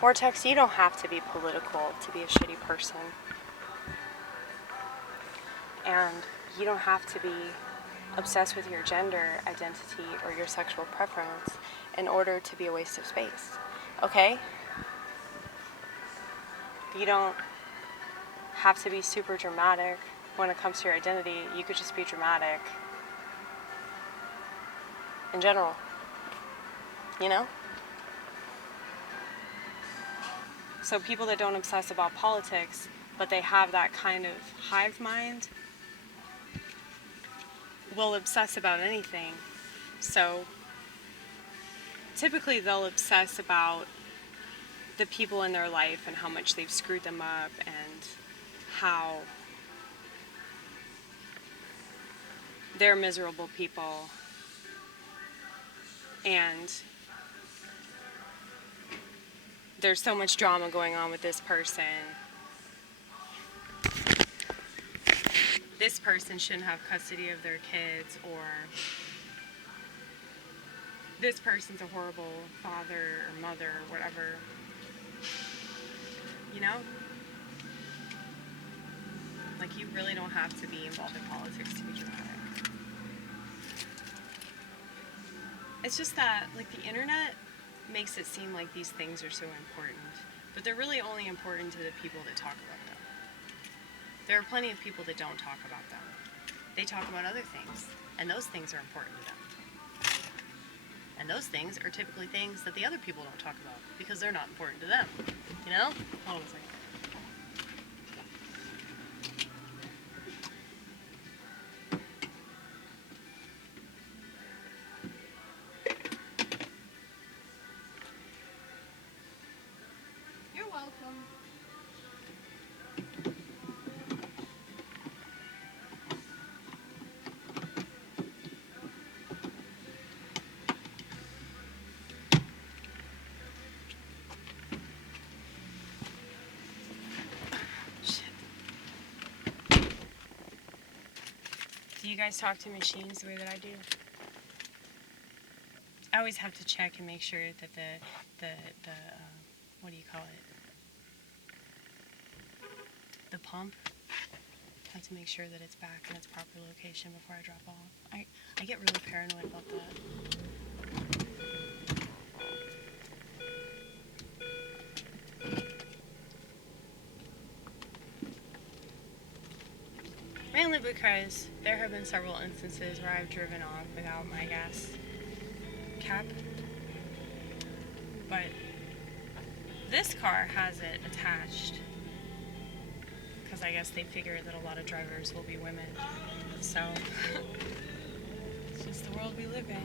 Vortex, you don't have to be political to be a shitty person. And you don't have to be obsessed with your gender identity or your sexual preference in order to be a waste of space. Okay? You don't have to be super dramatic when it comes to your identity. You could just be dramatic in general. You know? So people that don't obsess about politics, but they have that kind of hive mind, will obsess about anything. So typically they'll obsess about the people in their life and how much they've screwed them up and how they're miserable people, and there's so much drama going on with this person. This person shouldn't have custody of their kids, or this person's a horrible father or mother or whatever. You know? Like, you really don't have to be involved in politics to be dramatic. It's just that, like, the internet makes it seem like these things are so important, but they're really only important to the people that talk about them. There are plenty of people that don't talk about them. They talk about other things, and those things are important to them. And those things are typically things that the other people don't talk about because they're not important to them. You know? Hold on a second. You're welcome. Do you guys talk to machines the way that I do? I always have to check and make sure that the what do you call it? The pump. I have to make sure that it's back in its proper location before I drop off. I get really paranoid about that. Mainly because there have been several instances where I've driven off without my gas cap. But this car has it attached because I guess they figure that a lot of drivers will be women. So it's just the world we live in.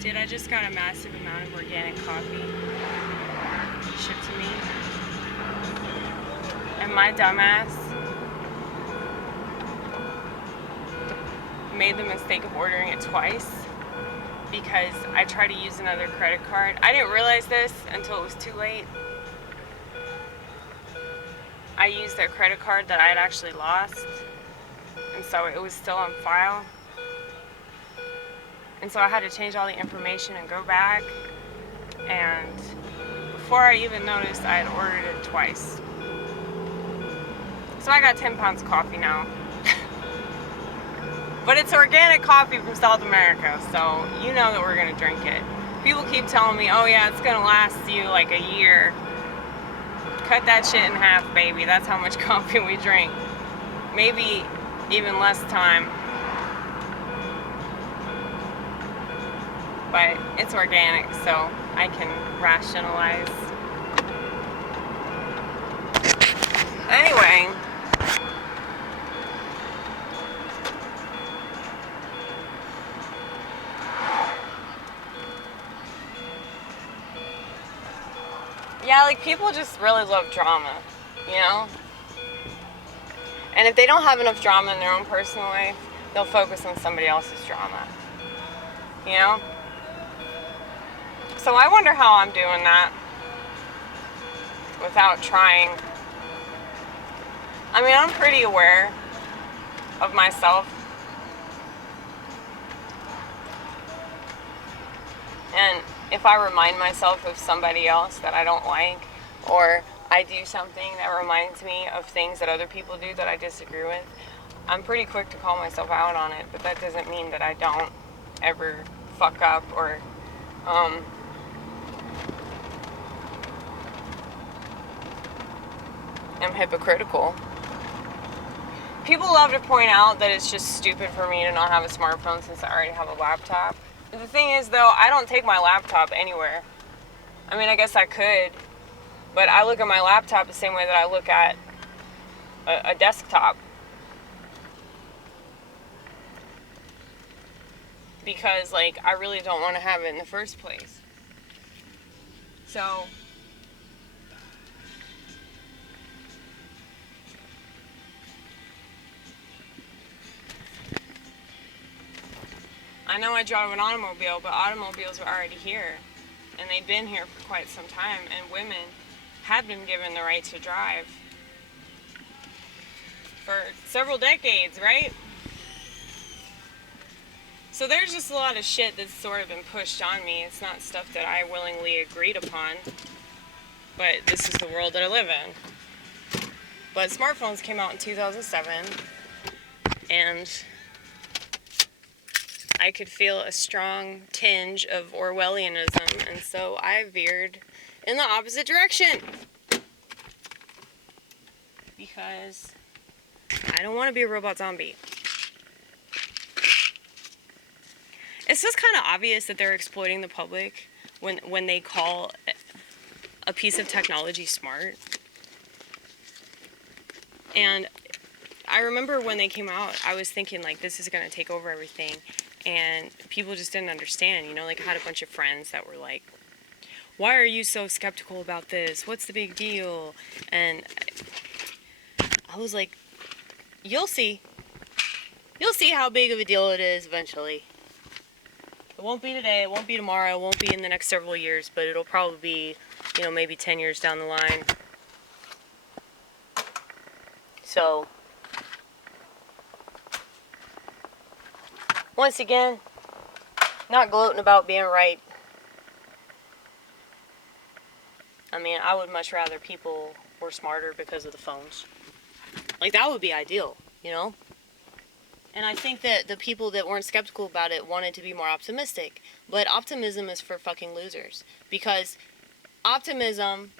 Dude, I just got a massive amount of organic coffee shipped to me. And my dumbass made the mistake of ordering it twice because I tried to use another credit card. I didn't realize this until it was too late. I used a credit card that I had actually lost, and so it was still on file. And so I had to change all the information and go back, and before I even noticed, I had ordered it twice. So I got 10 pounds of coffee now. But it's organic coffee from South America, so you know that we're gonna drink it. People keep telling me, oh yeah, it's gonna last you like a year. Cut that shit in half, baby. That's how much coffee we drink. Maybe even less time. But it's organic, so I can rationalize. Anyway, yeah, like people just really love drama, you know? And if they don't have enough drama in their own personal life, they'll focus on somebody else's drama. You know? So I wonder how I'm doing that without trying. I mean, I'm pretty aware of myself. And if I remind myself of somebody else that I don't like, or I do something that reminds me of things that other people do that I disagree with, I'm pretty quick to call myself out on it, but that doesn't mean that I don't ever fuck up or am hypocritical. People love to point out that it's just stupid for me to not have a smartphone since I already have a laptop. The thing is, though, I don't take my laptop anywhere. I mean, I guess I could, but I look at my laptop the same way that I look at a desktop. Because, like, I really don't want to have it in the first place. So, I know I drive an automobile, but automobiles are already here. And they've been here for quite some time. And women have been given the right to drive for several decades, right? So there's just a lot of shit that's sort of been pushed on me. It's not stuff that I willingly agreed upon. But this is the world that I live in. But smartphones came out in 2007. And I could feel a strong tinge of Orwellianism, and so I veered in the opposite direction. Because I don't want to be a robot zombie. It's just kind of obvious that they're exploiting the public when they call a piece of technology smart. And I remember when they came out, I was thinking, like, this is going to take over everything. And people just didn't understand, you know, like I had a bunch of friends that were like, why are you so skeptical about this? What's the big deal? And I was like, you'll see. You'll see how big of a deal it is eventually. It won't be today, it won't be tomorrow, it won't be in the next several years, but it'll probably be, you know, maybe 10 years down the line. So, once again, not gloating about being right. I mean, I would much rather people were smarter because of the phones. Like, that would be ideal, you know? And I think that the people that weren't skeptical about it wanted to be more optimistic. But optimism is for fucking losers. Because optimism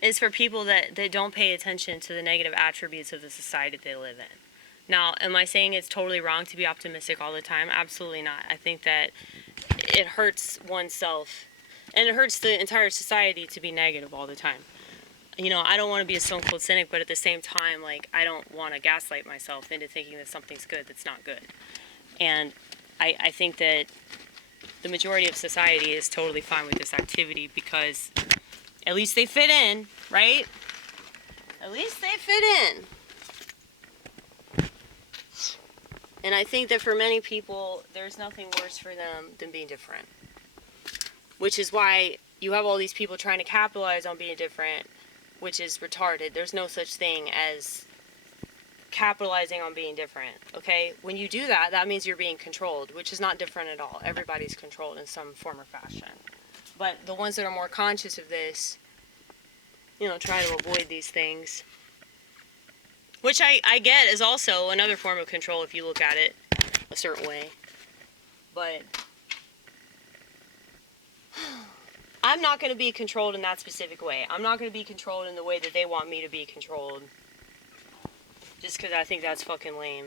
is for people that don't pay attention to the negative attributes of the society they live in. Now, am I saying it's totally wrong to be optimistic all the time? Absolutely not. I think that it hurts oneself, and it hurts the entire society to be negative all the time. You know, I don't want to be a stone cold cynic, but at the same time, like, I don't want to gaslight myself into thinking that something's good that's not good. And I think that the majority of society is totally fine with this activity because at least they fit in, right? At least they fit in. And I think that for many people, there's nothing worse for them than being different. Which is why you have all these people trying to capitalize on being different, which is retarded. There's no such thing as capitalizing on being different, okay? When you do that, that means you're being controlled, which is not different at all. Everybody's controlled in some form or fashion. But the ones that are more conscious of this, you know, try to avoid these things. Which I get is also another form of control if you look at it a certain way. But I'm not going to be controlled in that specific way. I'm not going to be controlled in the way that they want me to be controlled. Just because I think that's fucking lame.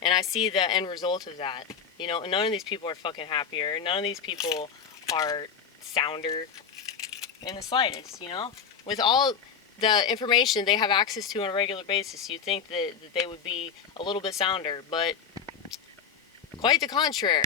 And I see the end result of that. You know, none of these people are fucking happier. None of these people are sounder in the slightest, you know? With all the information they have access to on a regular basis, you'd think that they would be a little bit sounder, but quite the contrary.